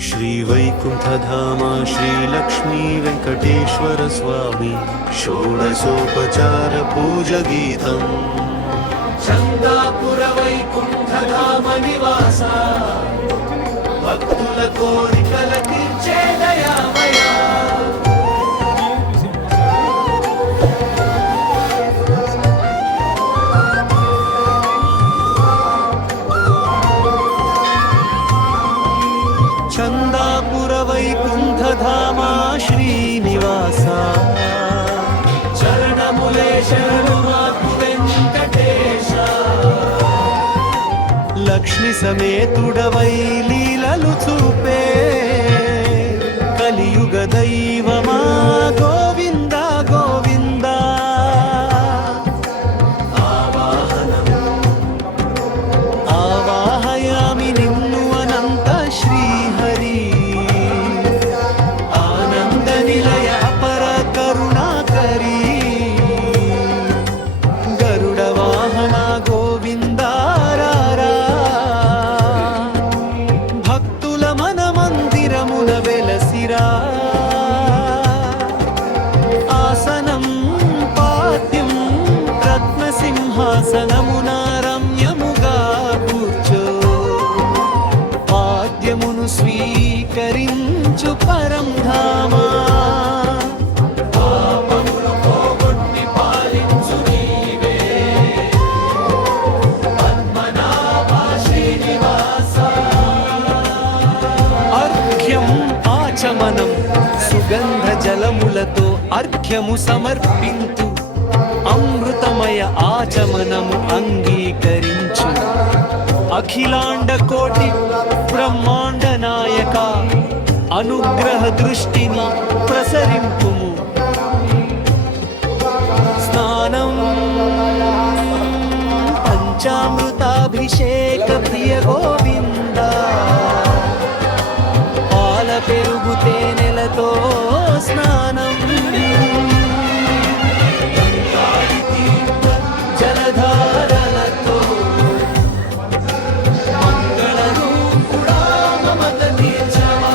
श्रीवैकुण्ठधाम श्रीलक्ष्मी वेङ्कटेश्वर स्वामी षोडशोपचार पूजगीतम् चन्दापुर वैकुण्ठधाम निवास भक्तुल कोरिकल तीर्चे दयामया चंदापुर वैकुंठधाम श्रीनिवास चरणमुले शरणुमातु वेंकटेश लक्ष्मी समेतुडवै लीललु चूपे कलियुग दैवमा गोविंद गोविंद आवाहयामि निन्नु अनंत श्रीहरि आनंद निलय अपर करुणाकरी गरुड़ वाहन गोविंदारारा भक्तुल मन मंदिरमुन वेलसिरा आसनं पाद्यं रत्नसिंहासनमुन रम्यमुगा కూర్చో పాద్యమును స్వీకరించు పరంధామా పాపములు పోగొట్టి పాలించు నీవే పద్మనాభ శ్రీనివాస అర్ఘ్యం ఆచమనం సుగంధ జలములతో అర్ఘ్యము సమర్పింతు అమృతమయ ఆచమనము అంగీకరించు అఖిలాండ కోటి బ్రహ్మాండ నాయక అనుగ్రహ దృష్టిని ప్రసరింపుము స్నానం పంచామృతాభిషేక ప్రియ గోవింద పాల పెరుగు తేనెలతో స్నానం జలధారలతో మంగళ రూపుడా మమత తీర్చవా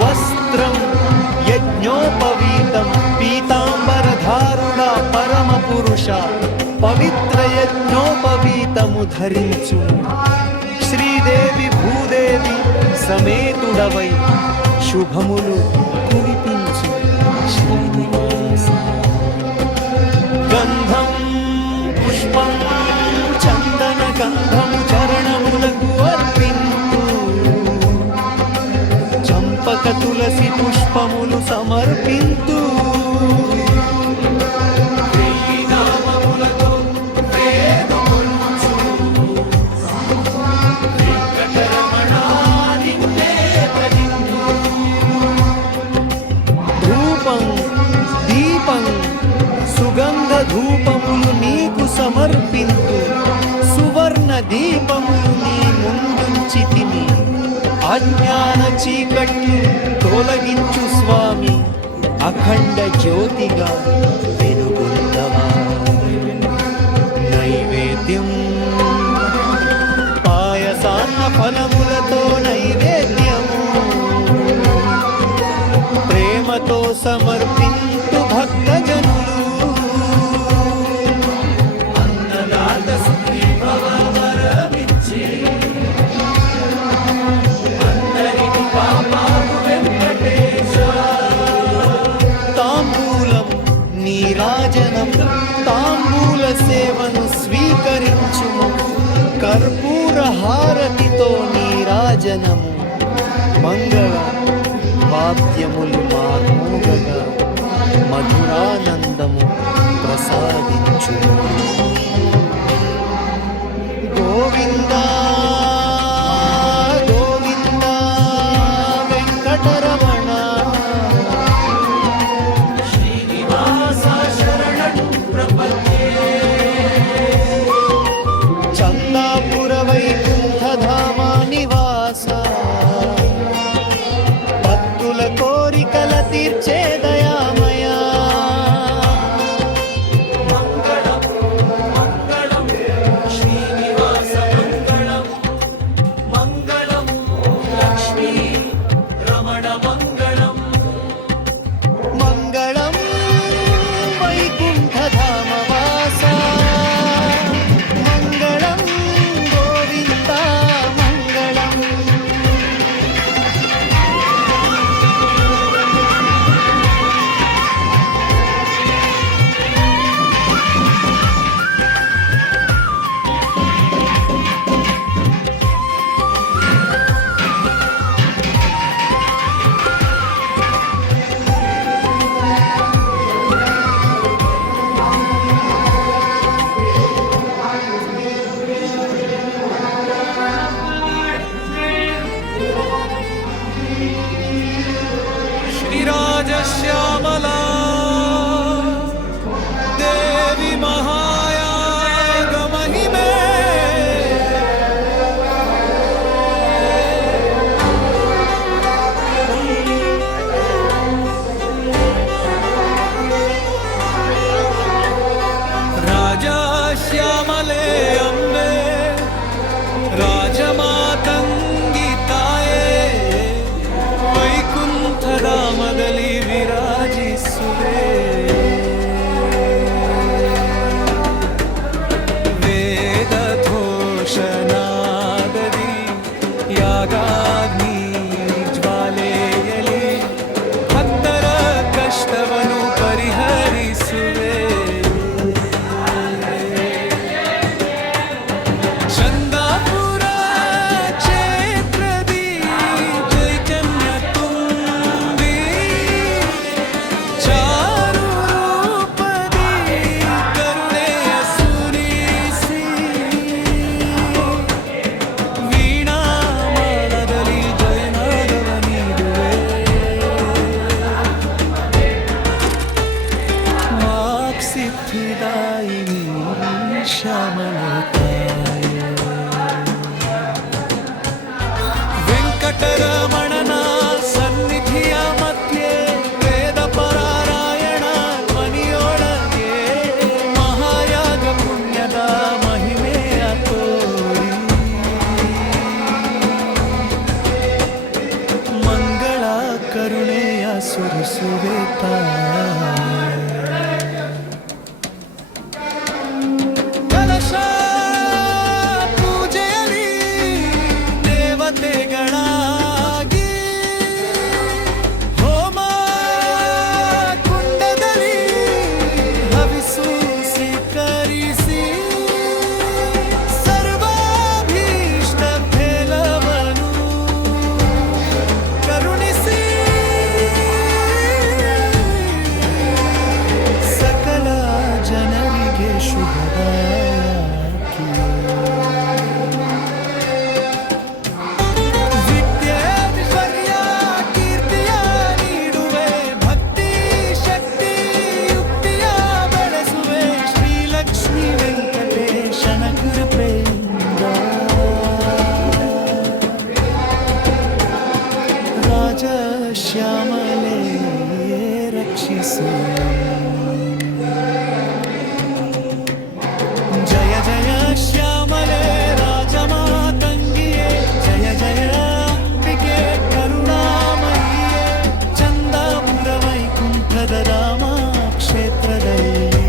వస్త్రం యజ్ఞోపవీతం పీతాంబరధారుడ పరమ పురుష పవిత్ర యజ్ఞోపవీతము ధరించు శ్రీదేవి భూదేవి సమేతుడవై శుభములు కురిపించు శ్రీనివాస గంధం పుష్పం చందన గంధం చరణములకు అర్పింతు చంపక తులసి పుష్పములు సమర్పింతు ధూపం దీపం సుగంధ ధూపములు నీకు సమర్పింతు సువర్ణ దీపములు నీ ముందుంచితిని అజ్ఞాన చీకట్లు తొలగించు స్వామి అఖండ జ్యోతిగా వెలుగొందవా నైవేద్యం పాయసాన్న ఫలములతో నైవేద్యము ప్రేమతో సమర్పింతు భక్తజనులు అన్నదాత సుఖీభవ వరమిచ్చి అందరిని కాపాడు వెంకటేశ తాంబూలం నీరాజనం తాంబూల సేవను స్వీకరించుము కర్పూర హారతితో నీరాజనము మంగళ వాద్యములు మార్మోగగా మధురానందము ప్రసాదించు గోవిందా గోవిందా వెంకటరమణ శ్రీనివాస శరణు ప్రపద్యే చందాపుర వైకుంఠధామ నివాస భక్తుల కోరికల తీర్చే దయామయా మంగళం మంగళం శ్రీనివాస మంగళం ಪರಿಹರಿಸು. ಜಯ ಜಯ ಶ್ಯಾಮಲೆ ರಾಜಮಾತಂಗಿಯೇ, ಜಯ ಜಯ ಅಂಬಿಕೆ ಕರುಣಾಮಯಿಯೇ, ಚಂದಾಪುರ ವೈಕುಂಠದ ರಾಮ ಕ್ಷೇತ್ರದಲ್ಲಿ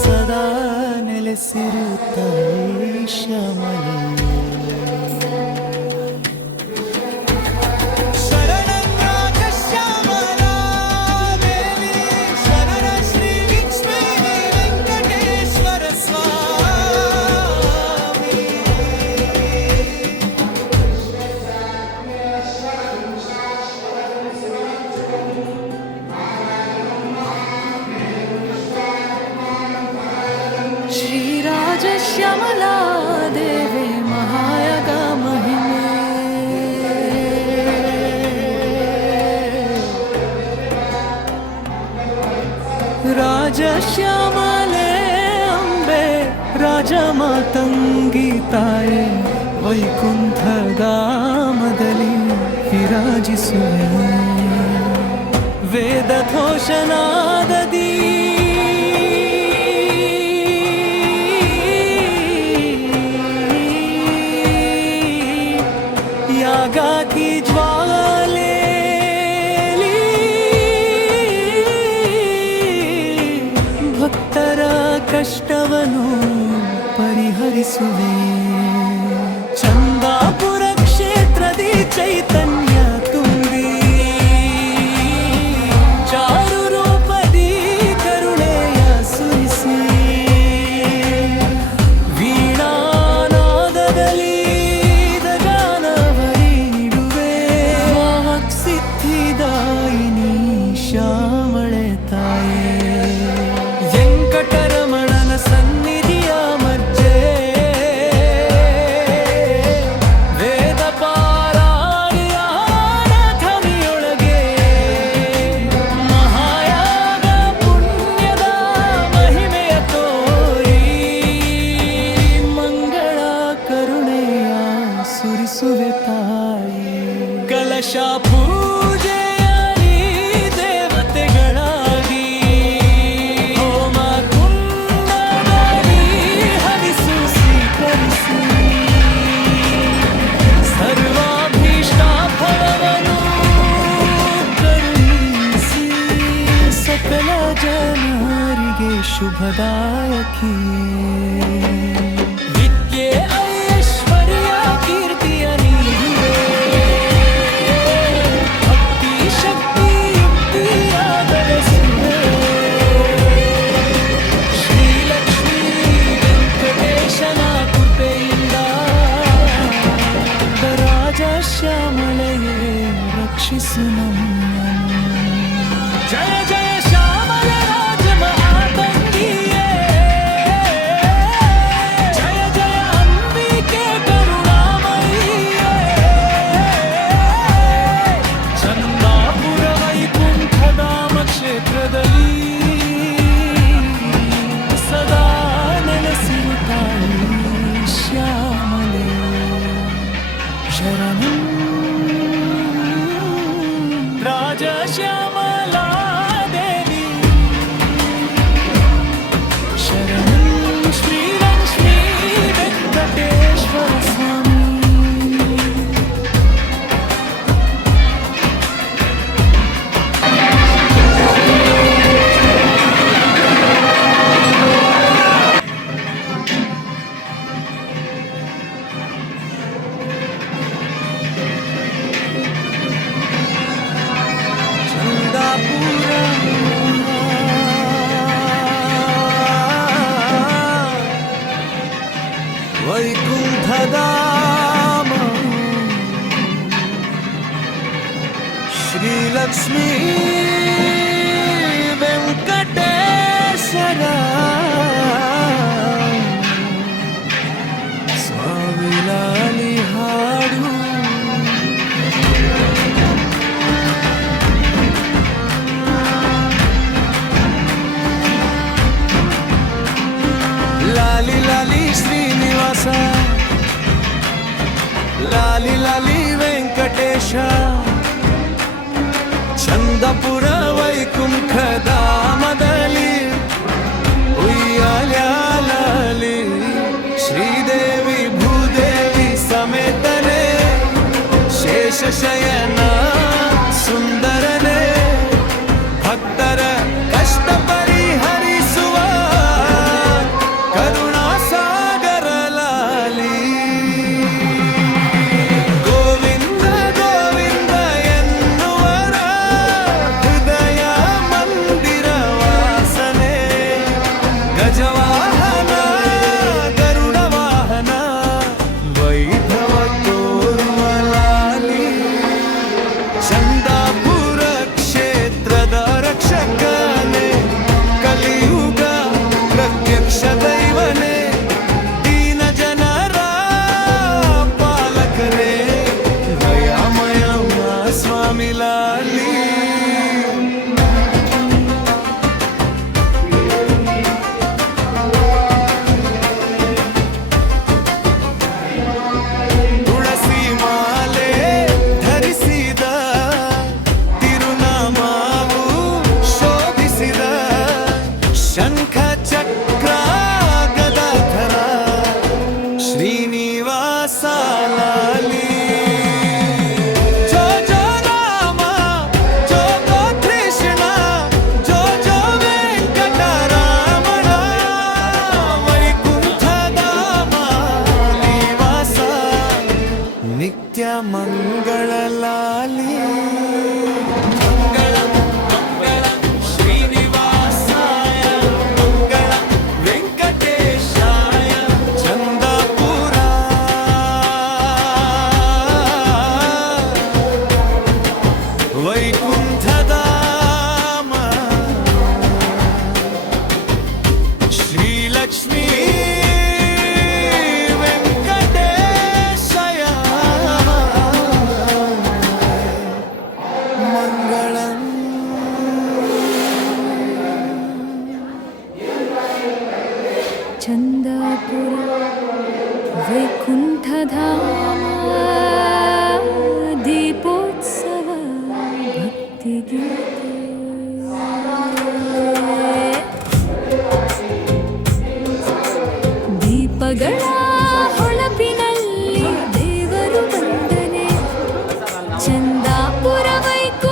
ಸದಾ ನೆಲೆಸಿರುತ್ತಾಳೆ ಶ್ಯಾಮಲೆ. श्यामला देवी महायग महिमे, राजश्यामले अंबे राजमातंगी ताये, वैकुंठधामದಲ್ಲಿ ವಿರಾಜಿಸುವೆ. ವೇದಘೋಷನಾದದಿ ಯಾಗಾಕಿ ಜ್ವಾಲೆಲಿ ಭಕ್ತರ ಕಷ್ಟವನ್ನು ಪರಿಹರಿಸುವೆ. ಚಂದಾಪುರ ಕ್ಷೇತ್ರದಿ ಚೈತನ್ಯ ತುಂಬಿ ಚಾರು ರೂಪದಿ ಕರುಣೆಯ ಸುರಿಸಿ, ವೀಣಾನಾದದಲ್ಲಿ ಸಿದ್ಧಿದಾಯಿನಿ ಶ್ಯಾಮಳೆ ತಾಯೇ. ವೆಂಕಟರಮಣನ ಸನ್ನಿಧಿಯ ಮಧ್ಯೆ ವೇದ ಪಾರಾಯಣ ಧಮಿಯೊಳಗೆ ಮಹಾಯಾಗ ಪುಣ್ಯದ ಮಹಿಮೆಯ ತೋರಿ ಮಂಗಳ ಕರುಣೆಯ ಸುರಿಸುವೆ ತಾಯಿ. ಕಲಶ ಪೂಜೆಯಲಿ ದೇವತೆಗಳಾಗಿ ಹೋಮ ಕುಂಡದಲ್ಲಿ ಹರಿಸು ಸ್ವೀಕರಿಸಿ, ಸರ್ವಾಭೀಷ್ಟ ಫಲವನ್ನು ಕರುಣಿಸಿ, ಸಕಲ ಜನರಿಗೆ ಶುಭದಾಯಕಿಯೇ. ವಿದ್ಯೆ ಐಶ್ವರ್ಯ ಕೀರ್ತಿಯ ನೀಡುವೆ, ಭಕ್ತಿ ಶಕ್ತಿ ಯುಕ್ತಿಯ ಬೆಳೆಸುವೆ. ಶ್ರೀಲಕ್ಷ್ಮೀ ವೆಂಕಟೇಶನ ಕೃಪೆಯಿಂದ ರಾಜ ಶ್ಯಾಮಲೆಯೇ ರಕ್ಷಿಸು ನಮ್ಮನ್ನು. ಜಯ ಜಯ ಶ್ಯಾಮಲೆ ರಾಜಮಾತಂಗಿಯೇ, ಜಯ ಜಯ ಅಂಬಿಕೆ ಕರುಣಾಮಯಿಯೇ, ಚಂದಾಪುರ ವೈಕುಂಠಧಾಮ ಕ್ಷೇತ್ರದಲ್ಲಿ ಸದಾ ನೆಲೆಸಿರುತ್ತಾಳೆ ಶ್ಯಾಮಲೆ. ಶರಣಂ ರಾಜ ಶ್ಯಾಮಲಾ ದೇವಿ, ಶರಣಂ ಶ್ರೀ ಲಕ್ಷ್ಮೀ ವೆಂಕಟೇಶ್ವರ ಸ್ವಾಮಿ. ಚಂದಾಪುರ ವೈಕುಂಠಧಾಮ, ಶ್ರೀಲಕ್ಷ್ಮೀ ವೆಂಕಟೇಶ್ವರ ಸ್ವಾಮಿ ಲಾಲಿ ಹಾಡು. ಲಾಲಿ ಲಾಲಿ ಶ್ರೀನಿವಾಸ, ಲಾಲಿ ಲಾಲಿ ವೆಂಕಟೇಶ, ಚಂದಪುರ ವೈಕುಂಠಧಾಮದಲ್ಲಿ ಉಯ್ಯಾಲಾಲಿ ಶ್ರೀದೇವಿ ಭೂದೇವಿ ಸಮೇತನೆ ಶೇಷಶಯನ ಸುಂದರನೆ ಭಕ್ತರ ಕಷ್ಟ ಪರಿಹರಿಸುವ ಕರುಣಾಸಾಗರ ಲಾಲಿ ಗೋವಿಂದ ಗೋವಿಂದ ಎನ್ನುವರ ಹೃದಯ ಮಂದಿರ ವಾಸನೆ ಗಜವಾಹನ ಗರುಡ ವಾಹನ ವೈಭವ ತೋರುವ ಲಾಲಿ ಚಂದಾಪುರ ಕ್ಷೇತ್ರದ ರಕ್ಷಕನೇ ಕಲಿಯುಗ ಪ್ರತ್ಯಕ್ಷ ದೈವನೇ ದೀನ ಜನರ ಪಾಲಕನೇ ದಯಾಮಯ ಸ್ವಾಮಿ ಲಾಲಿ ತುಳಸಿ ಮಾಲೆ ಧರಿಸಿದ ತಿರುನಾಮವು ಶೋಭಿಸಿದ ಶಂಖ ಚಕ್ರ ಗದಾಧರ ಶ್ರೀನಿವಾಸ ಲಾಲಿ ಜೋ ಜೋ ರಾಮ ಜೋ ಜೋ ಕೃಷ್ಣ ಜೋ ಜೋ ವೆಂಕಟರಮಣ ವೈಕುಂಠಧಾಮ ನಿವಾಸ ನಿತ್ಯ ಮಂಗಳ ಲಾಲಿ ಮಂಗಳಂ ಮಂಗಳಂ ಶ್ರೀನಿವಾಸಾಯ ಮಂಗಳಂ ವೆಂಕಟೇಶಾಯ ಚಂದಾಪುರ ವೈಕುಂಠಧಾಮ ಶ್ರೀಲಕ್ಷ್ಮೀ ವೆಂಕಟೇಶಯ ಮಂಗಳಂ ಚಂದಾಪುರ ವೈಕುಂಠಧಾಮ ದೀಪೋತ್ಸವ ಭಕ್ತಿಗೀತೆ ದೀಪಗಳ ಹೊಳಪಿನಲ್ಲಿ ದೇವರು ಬಂದನೆ ಚಂದಾಪುರ ವೈಕುಂಠಧಾಮದಲ್ಲಿ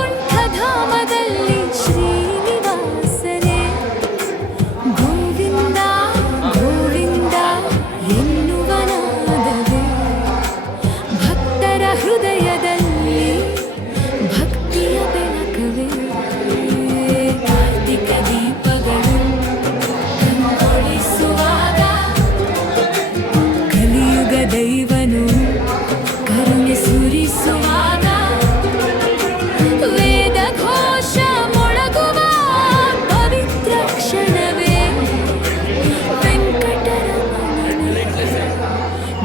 ಶ್ರೀನಿವಾಸನೇ ಗೋವಿಂದ ಗೋವಿಂದ ಎನ್ನುವನಾದವೇ ಭಕ್ತರ ಹೃದಯದಲ್ಲಿ ಭಕ್ತಿಯ ಬೆಳಕವೇ ಕಾರ್ತಿಕ ದೀಪಗಳು ಕಂಗೊಳಿಸುವಾಗ ಕಲಿಯುಗ ದೈವನು ಕರುಣೆ ಸುರಿಸುವಾಗ ವೇದ ಘೋಷ ಮೊಳಗುವ ಪವಿತ್ರ ಕ್ಷಣವೇ ವೆಂಕಟರಮಣನ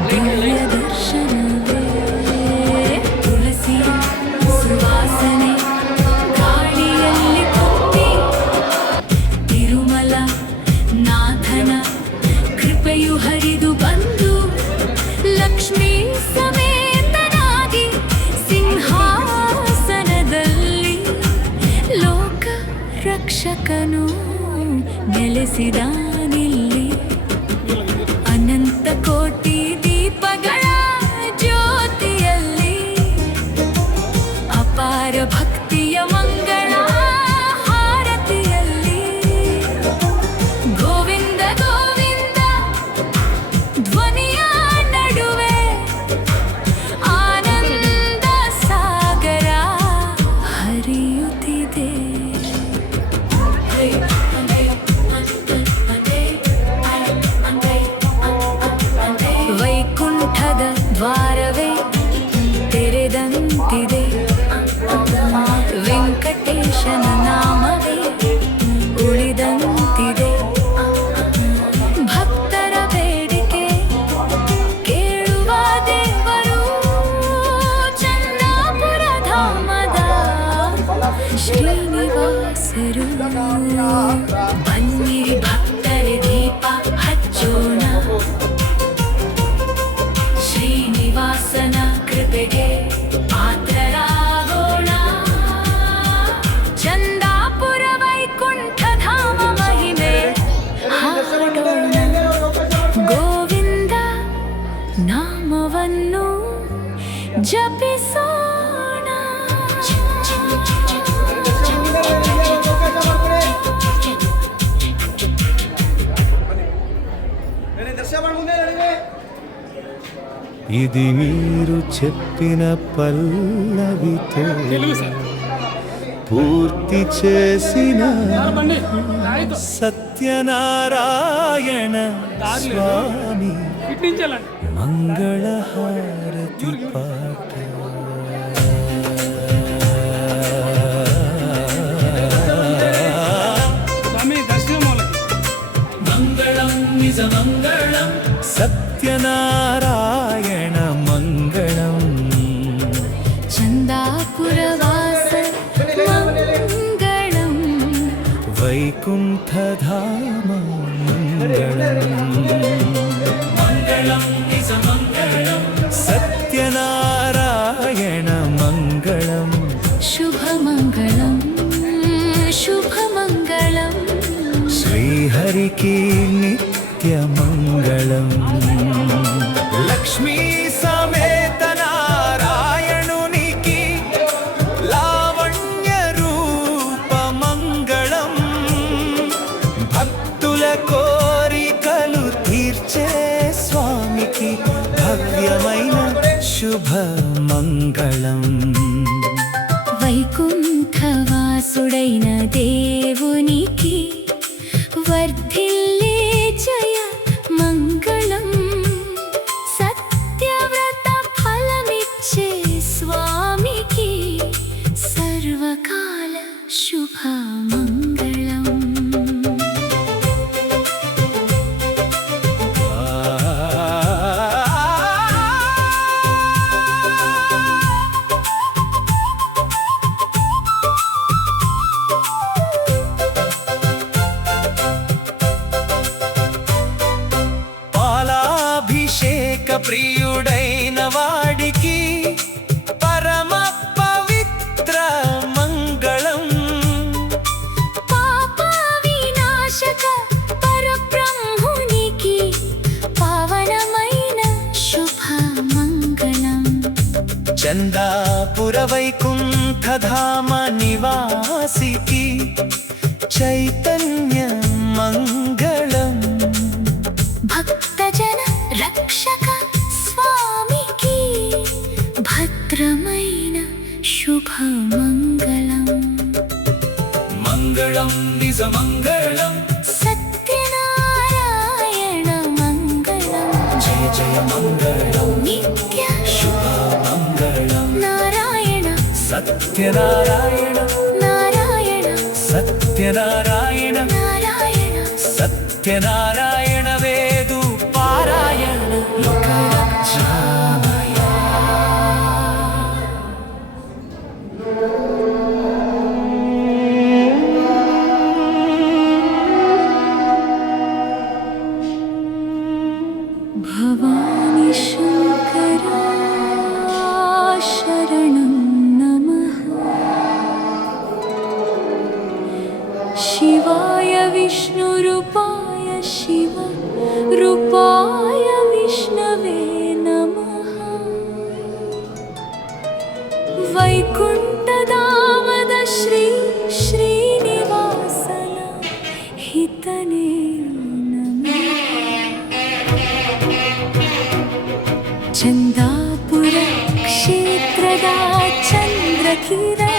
ದಿವ್ಯ ದರ್ಶನವೇ ತುಳಸಿಯ ಸುವಾಸನೆ ಗಾಳಿಯಲ್ಲಿ ತುಂಬಿ ತಿರುಮಲ ನಾಥನ ಕೃಪೆಯು ಹರಿದು ಬಂದು ಲಕ್ಷ್ಮೀ ಸಮೇತನಾಗಿ ಸಿಂಹಾಸನದಲ್ಲಿ ಲೋಕ ರಕ್ಷಕನು ನೆಲೆಸಿದಾನಿಲ್ಲಿ ಅನಂತ ಕೋಟಿ ದೀಪಗಳ ಜ್ಯೋತಿಯಲ್ಲಿ ಅಪಾರ ಭಕ್ತಿಯ ಮಂಗಳ ಹಾರತಿಯಲ್ಲಿ ಗೋವಿಂದ ಗೋವಿಂದ ಧ್ವನಿಯ ನಡುವೆ ಆನಂದ ಸಾಗರ ಹರಿಯುತ್ತಿದೆ ಜಪಿಸೋಣ. ఇది మీరు చెప్పిన పల్లవితో పూర్తి చేసిన సత్యనారాయణ స్వామి మంగళహారతి పాట. మంగళం నిజ మంగళం సత్యనారాయణ మంగళం. చందాపురవాస మంగళం. వైకుంఠధామ మంగళం. మంగళం నిజ మంగళం సత్యనారాయణ మంగళం. శుభమంగళం శుభమంగళం. శ్రీహరికి నిత్యమంగళం. లక్ష్మీ సమేత నారాయణునికి లావణ్య రూప మంగళం. భక్తుల కోరికలు తీర్చే స్వామికి భవ్యమైన శుభ మంగళం. వైకుంఠవాసుడైన దేవునికి వర్ధిల్లే జయ మంగళం. సత్యవ్రత ఫలమిచ్చే స్వామికి సర్వకాల శుభ మంగళం. పాలాభిషేక ప్రియుడైన వాడికి పరమ పవిత్ర మంగళం. పాప వినాశక పరబ్రహ్మునికి పావనమైన శుభ మంగళం. చందాపుర వైకుంఠధామ నివాసికి చైతన్య మంగళం. భక్తజన రక్షక స్వామికి భద్రమైన శుభ మంగళం. మంగళం నిజ మంగళం సత్యనారాయణ మంగళం. జయ జయ మంగళం నిత్య శుభ మంగళం. నారాయణ సత్యనారాయణ నారాయణ సత్యనారాయణ నారాయణ. సత్యనారాయణ వేదు పారాయణ లోకరక్షామయ. భవాని శంకరా శరణం నమః. శివాయ విష్ణురూపాయ శివ రూపాయ విష్ణవే నమః. వైకుంఠధామద శ్రీ శ్రీనివాసన ಹಿತನೇ ನಮಃ. ಚಂದಾಪುರ ಕ್ಷೇತ್ರದ ಚಂದ್ರಕಿರಣ